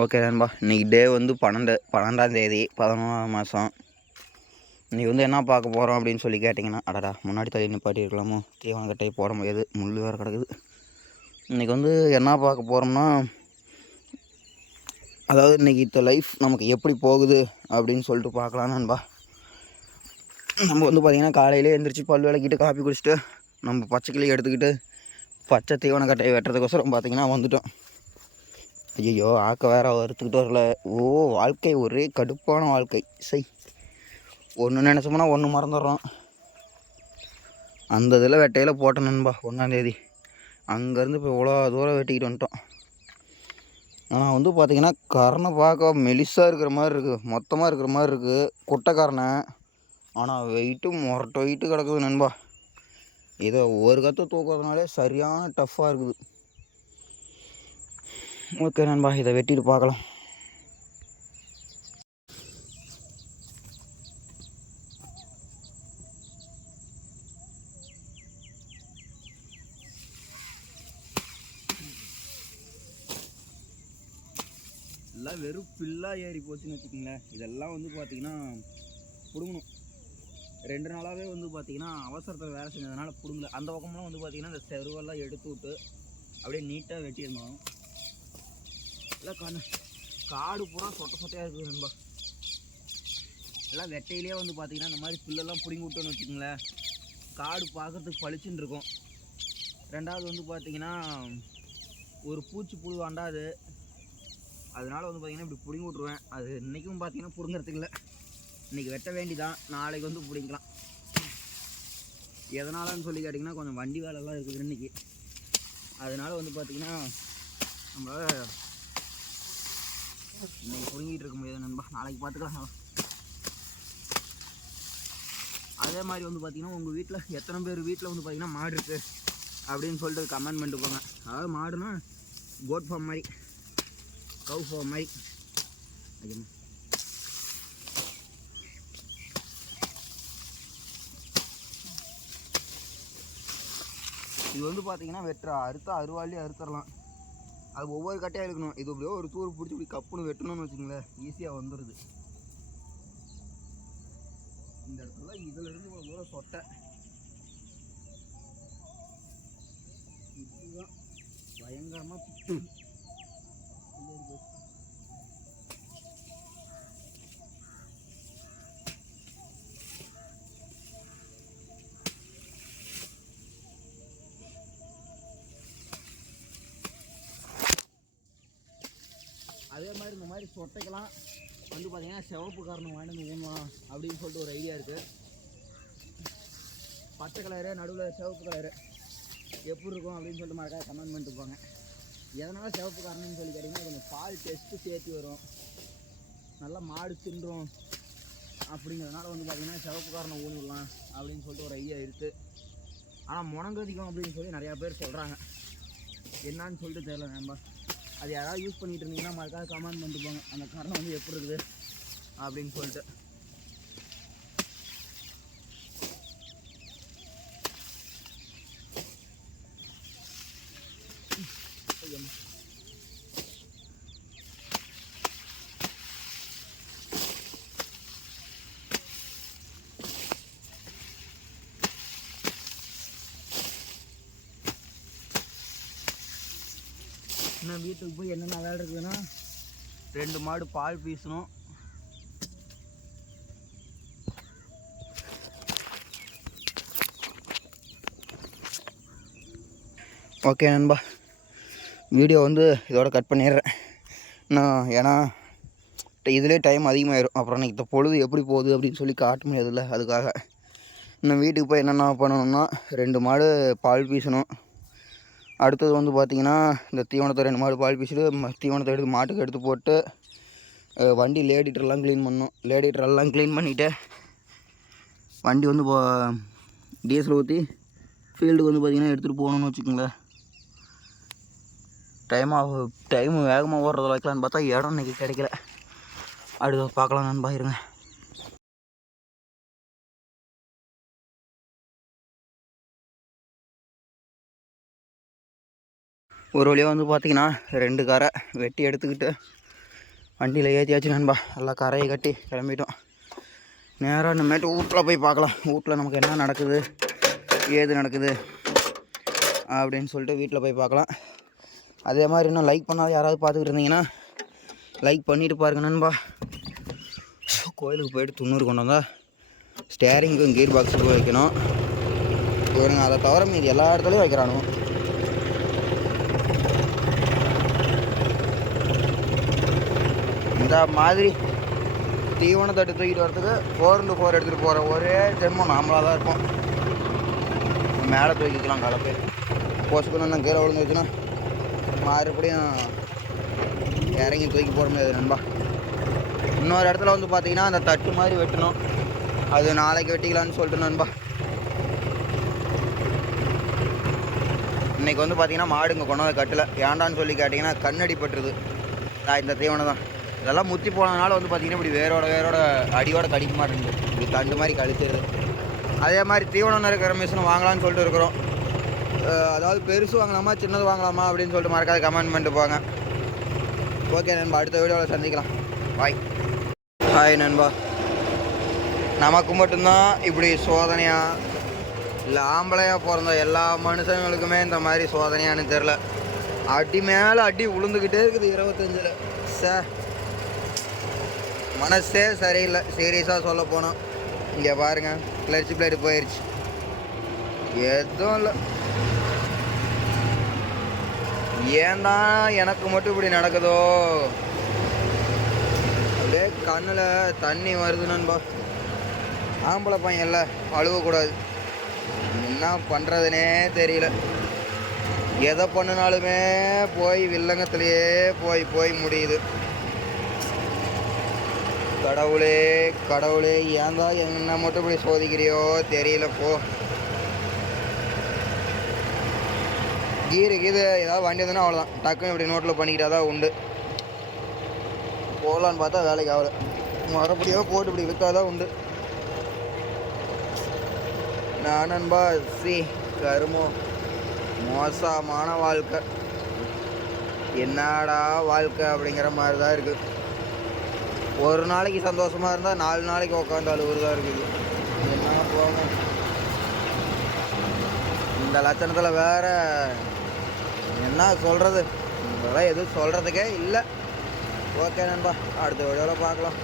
Okay நண்பா இன்றைக்கி டே வந்து பன்னெண்டு பன்னெண்டாம் தேதி பதினொன்றாம் மாதம் இன்றைக்கி வந்து என்ன பார்க்க போகிறோம் அப்படின்னு சொல்லி கேட்டிங்கன்னா அடடா முன்னாடி தள்ளி நிப்பாட்டி இருக்கலாமோ? தீவன கட்டை போட முடியாது முள் வேறு கிடக்குது. இன்றைக்கி வந்து என்ன பார்க்க போகிறோம்னா அதாவது இன்றைக்கி இந்த லைஃப் நமக்கு எப்படி போகுது அப்படின்னு சொல்லிட்டு பார்க்கலாம் நண்பா. நம்ம வந்து பார்த்திங்கன்னா காலையிலே எழுந்திரிச்சு பல் விளக்கிட்டு காப்பி குடிச்சிட்டு நம்ம பச்சை எடுத்துக்கிட்டு பச்சை தீவன கட்டையை வெட்டுறதுக்கோசரம் பார்த்திங்கன்னா வந்துட்டோம். ஐயோ ஆக்க வேற வறுத்துக்கிட்டு வரல. ஓ வாழ்க்கை ஒரே கடுப்பான வாழ்க்கை. சை. ஒன்று நினச்சோம்னா ஒன்று மறந்துடுறோம். அந்த இதில் வெட்டையில் போட்டேன் நண்பா ஒன்றாந்தேதி அங்கேருந்து இப்போ இவ்வளோ தூரம் வெட்டிக்கிட்டு வந்துட்டோம். ஆனால் வந்து பார்த்திங்கன்னா கரணை பார்க்க மெலிசாக இருக்கிற மாதிரி இருக்குது மொத்தமாக இருக்கிற மாதிரி இருக்குது குட்டைக்காரனை ஆனால் வெயிட்டு மொரட்ட வெயிட்டு கிடக்குது நண்பா. இதை ஒரு கற்று தூக்குறதுனாலே சரியான டஃப்பாக இருக்குது. ஓகே நண்பா இதை வெட்டிட்டு பார்க்கலாம். எல்லாம் வெறும் ஃபில்லாக ஏறி போச்சுன்னு வச்சுக்கோங்களேன். இதெல்லாம் வந்து பார்த்தீங்கன்னா பிடுங்கணும். ரெண்டு நாளாகவே வந்து பார்த்தீங்கன்னா அவசரத்தில் வேலை செஞ்சதுனால பிடுங்கல. அந்த பக்கம்லாம் வந்து பார்த்தீங்கன்னா இந்த செருவெல்லாம் எடுத்து விட்டு அப்படியே நீட்டாக வெட்டியிருந்தோம் எல்லாம் கண்ணு. காடு பூரா சொட்ட சொட்டையாக இருக்குது நண்பா. எல்லாம் வெட்டையிலே வந்து பார்த்தீங்கன்னா இந்த மாதிரி புல்லெல்லாம் பிடுங்கி விட்டோன்னு வச்சுக்கோங்களேன். காடு பார்க்குறதுக்கு பளிச்சுன்னு இருக்கும். ரெண்டாவது வந்து பார்த்தீங்கன்னா ஒரு பூச்சி புழு அண்டாது அதனால் வந்து பார்த்திங்கன்னா இப்படி பிடுங்கி விட்ருவேன் அது இன்றைக்கும் பார்த்தீங்கன்னா பிடுங்கிறதுக்கு இல்லை. இன்றைக்கி வெட்ட வேண்டிதான். நாளைக்கு வந்து பிடிங்கலாம் எதனாலன்னு சொல்லி கேட்டிங்கன்னா கொஞ்சம் வண்டி வேலைலாம் இருக்குது இன்றைக்கி அதனால் வந்து பார்த்திங்கன்னா நம்மளால் இன்னைக்கு புடுங்கிட்டு இருக்க முடியாது நண்பா. நாளைக்கு பார்த்துக்கலாம் அதே மாதிரி வந்து பார்த்தீங்கன்னா உங்கள் வீட்டில் எத்தனை பேர் வீட்டில் வந்து பார்த்தீங்கன்னா மாடு இருக்குது அப்படின்னு சொல்லிட்டு கமெண்ட் பண்ணிட்டு போங்க. அதாவது மாடுனா கோட் ஃபார்ம் மாதிரி கவு ஃபார்ம் மாதிரி. ஐயோ இது வந்து பார்த்தீங்கன்னா வெட்டுற. அறுத்தா அருவாளி அறுத்துடலாம். அது ஒவ்வொரு கட்டையாக இருக்கணும். இது இப்படியோ ஒரு தூர் பிடிச்சி இப்படி கப்புன்னு வெட்டணும்னு வச்சுங்களேன் ஈஸியாக வந்துடுது இந்த இடத்துல இதிலிருந்து ஒரு தூரம் சொட்டை. இதுதான் பயங்கரமாக அதே மாதிரி இந்த மாதிரி சொட்டைக்கெல்லாம் வந்து பார்த்தீங்கன்னா சிவப்பு காரணம் வாங்கிட்டு வந்து ஊனலாம் அப்படின்னு சொல்லிட்டு ஒரு ஐடியா இருக்குது பச்சை கலரு நடுவில் சிவப்பு கலரு. எப்படி இருக்கும் அப்படின்னு சொல்லிட்டு மறக்காத கமெண்ட் பண்ணிட்டு போங்க. எதனால் சிவப்பு காரணம்னு சொல்லி கேட்டிங்கன்னா கொஞ்சம் பால் டெஸ்ட்டு சேர்த்து வரும். நல்லா மாடு தின்றும் அப்படிங்கிறதுனால வந்து பார்த்திங்கன்னா சிவப்பு காரணம் ஊனிடலாம் அப்படின்னு சொல்லிட்டு ஒரு ஐடியா இருக்குது ஆனால் முனங்கதிக்கும் அப்படின்னு சொல்லி நிறையா பேர் சொல்கிறாங்க என்னான்னு சொல்லிட்டு தெரியல நம்ப அது யாராவது யூஸ் பண்ணிட்டு இருந்தீங்கன்னா மறக்காத கமெண்ட் பண்ணிட்டு போங்க. அந்த காரணம் வந்து எப்படி இருக்குது அப்படின்னு சொல்லிட்டு. இன்னும் வீட்டுக்கு போய் என்னென்ன வேலை இருக்குதுன்னா ரெண்டு மாடு பால் பீசணும். ஓகே நண்பா வீடியோ வந்து இதோட கட் பண்ணிடுறேன். நான் ஏன்னா இதிலே டைம் அதிகமாகிடும் அப்புறம் இன்னைக்கு இந்த பொழுது எப்படி போகுது அப்படின்னு சொல்லி காட்ட முடியாதுல்ல அதுக்காக. இன்னும் வீட்டுக்கு போய் என்னென்ன பண்ணணும்னா ரெண்டு மாடு பால் பீசணும். அடுத்தது வந்து பார்த்திங்கன்னா இந்த தீவனத்தை ரெண்டு மாடு பால் பீசிட்டு தீவனத்தை எடுத்து மாட்டுக்கு எடுத்து போட்டு வண்டி லேடிட்டர்லாம் க்ளீன் பண்ணணும். லேடிட்டரெல்லாம் க்ளீன் பண்ணிவிட்டு வண்டி வந்து டீசல் ஊற்றி ஃபீல்டுக்கு வந்து பார்த்திங்கன்னா எடுத்துகிட்டு போகணுன்னு வச்சுக்கோங்களேன். டைம் ஆகும் டைம் வேகமாக ஓடுறது வைக்கலான்னு பார்த்தா இடம் இன்றைக்கி கிடைக்கல. அடுத்து பார்க்கலாம் நண்பா இருங்க. ஒரு வழியாக வந்து பார்த்திங்கன்னா ரெண்டு காரை வெட்டி எடுத்துக்கிட்டு வண்டியில் ஏற்றியாச்சு நண்பா. எல்லாம் கரையை கட்டி கிளம்பிட்டோம். நேராக இனிமேட்டு வீட்டில் போய் பார்க்கலாம். வீட்டில் நமக்கு என்ன நடக்குது ஏது நடக்குது அப்படின்னு சொல்லிட்டு வீட்டில் போய் பார்க்கலாம். அதே மாதிரி இன்னும் லைக் பண்ணாத யாராவது பார்த்துக்கிட்டு இருந்தீங்கன்னா லைக் பண்ணிட்டு பாருங்க நண்பா. கோயிலுக்கு போயிட்டு துண்ணூறு கொண்டு வந்தால் ஸ்டேரிங்க்கும் கீர் பாக்ஸுக்கும் வைக்கணும். இவனுங்க அதை தவிர மீது எல்லா இடத்துலையும் வைக்கிறானு இந்த மாதிரி தீவனம் தட்டு தூக்கிட்டு வரதுக்கு ஃபோர் இன்ட்டு ஃபோர் எடுத்துகிட்டு போகிற ஒரே ஜென்மம் நாமளாக தான் இருப்போம். மேலே தூக்கிக்கலாம் கலப்பு பொசுக்குன்னு நான் கீழே விழுந்துச்சுன்னா மறுபடியும் இறங்கி தூக்கி போட முடியாது நண்பா. இன்னொரு இடத்துல வந்து பார்த்தீங்கன்னா அந்த தட்டு மாதிரி வெட்டணும். அது நாளைக்கு வெட்டிக்கலான்னு சொல்லிட்டு நண்பா. இன்னைக்கு வந்து பார்த்தீங்கன்னா மாடுங்க கொண்டு வந்து ஏண்டான்னு ஏன்டான்னு சொல்லி கேட்டிங்கன்னா கண்ணடி பட்டுருது. நான் இந்த தீவனம் தான். இதெல்லாம் முத்தி போனதுனால வந்து பார்த்தீங்கன்னா இப்படி வேரோட வேரோட அடியோட கடிக்க மாட்டேங்குது. இப்படி தண்டு மாதிரி கழிச்சிருது. அதே மாதிரி தீவனம் இருக்கிற மிஷின் வாங்கலாம்னு சொல்லிட்டு இருக்கிறோம். அதாவது பெருசு வாங்கலாமா சின்னது வாங்கலாமா அப்படின்னு சொல்லிட்டு மறக்காத கமெண்ட் பண்ணிட்டு போங்க. ஓகே நண்பா அடுத்த வீடியோவில் சந்திக்கலாம். பாய் ஹாய் நண்பா. நமக்கு மட்டும்தான் இப்படி சோதனையா இல்லை ஆம்பளையாக பிறந்த எல்லா மனுஷங்களுக்குமே இந்த மாதிரி சோதனையான்னு தெரில அடி மேலே அடி உளுந்துக்கிட்டே இருக்குது இருபத்தஞ்சில். சார் மனசே சரியில்லை சீரியஸாக சொல்ல போனோம் இங்கே பாருங்கள் கிளர்ச்சி பிளேடு போயிடுச்சு எதுவும் இல்லை. ஏன்டா எனக்கு மட்டும் இப்படி நடக்குதோ? அப்படியே கண்ணில் தண்ணி வருது நண்பா. ஆம்பளை இல்லை அழுவக்கூடாது என்ன பண்ணுறதுனே தெரியல. எதை பண்ணினாலுமே போய் வில்லங்கத்திலேயே போய் போய் முடியுது. கடவுளே கடவுளே ஏன்டா என்ன மட்டும் இப்படி சோதிக்கிறியோ? தெரியல போ. கீரு கீது ஏதாவது வண்டி வந்ததுன்னா அவ்வளோதான் டக்குன்னு இப்படி நோட்டில் பண்ணிக்கிட்டா தான் உண்டு. போகலான்னு பார்த்தா வேலைக்கு ஆகல. மறுபடியும் போட்டு இப்படி விற்காதான் உண்டு. நானன்பா சி கருமோ. மோசமான வாழ்க்கை. என்னடா வாழ்க்கை அப்படிங்கிற மாதிரி தான் இருக்குது ஒரு நாளைக்கு சந்தோஷமாக இருந்தால் நாலு நாளைக்கு உட்காந்து அழுவுறதா இருக்குது. என்ன போங்க இந்த லட்சணத்தில் வேற என்ன சொல்கிறது இதெல்லாம் எதுவும் சொல்கிறதுக்கே இல்லை. ஓகே நண்பா அடுத்த வீடியோவில் பார்க்கலாம்.